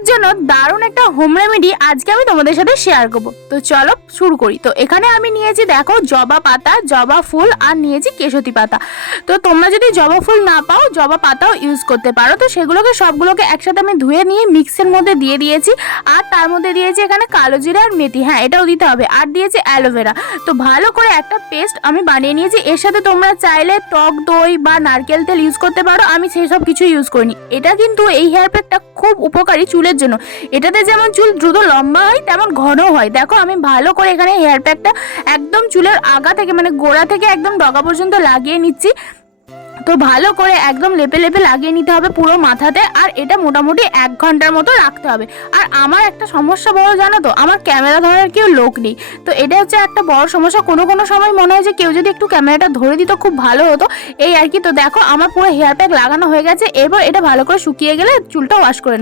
চুলের জন্য দারুণ একটা হোম রেমেডি আজকে আমি তোমাদের সাথে শেয়ার করব। তো চলো শুরু করি। তো এখানে আমি নিয়েছি দেখো জবা পাতা, জবা ফুল আর নিয়েছি কেশতি পাতা। তো তোমরা যদি জবা ফুল না পাও জবা পাতাও ইউজ করতে পারো। তো সেগুলোকে সবগুলোকে একসাথে আমি ধুয়ে নিয়ে মিক্সের মধ্যে দিয়ে দিয়েছি। আর তার মধ্যে দিয়েছি এখানে কালো জিরা আর মেথি, হ্যাঁ এটাও দিতে হবে। আর দিয়েছি অ্যালোভেরা। তো ভালো করে একটা পেস্ট আমি বানিয়ে নিয়েছি। এর সাথে তোমরা চাইলে টক দই বা নারকেল তেল ইউজ করতে পারো, আমি সেই সব কিছু ইউজ করিনি। এটা কিন্তু এই হেয়ার প্যাকটা খুব উপকারী চুলের জন্য। এটাতে যেমন চুল দ্রুত লম্বা হয় তেমন ঘনও হয়। দেখো আমি ভালো করে এখানে হেয়ার প্যাকটা একদম চুলের আগা থেকে মানে গোড়া থেকে একদম ডগা পর্যন্ত লাগিয়ে নিচ্ছি। তো ভালো করে একদম লেপে লেপে লাগিয়ে নিতে হবে পুরো মাথাতে। আর এটা মোটামুটি 1 ঘন্টার মতো রাখতে হবে। আর আমার একটা সমস্যা বড় জানো তো, আমার ক্যামেরা ধরার কেউ লোক নেই। তো এটা হচ্ছে একটা বড় সমস্যা। কোনো কোনো সময় মনে হয় যে কেউ যদি একটু ক্যামেরাটা ধরে দিত খুব ভালো হতো, এই আর কি। তো দেখো আমার পুরো হেয়ার প্যাক লাগানো হয়ে গেছে। এরপর এটা ভালো করে শুকিয়ে গেলে চুলটা ওয়াশ করে নেব।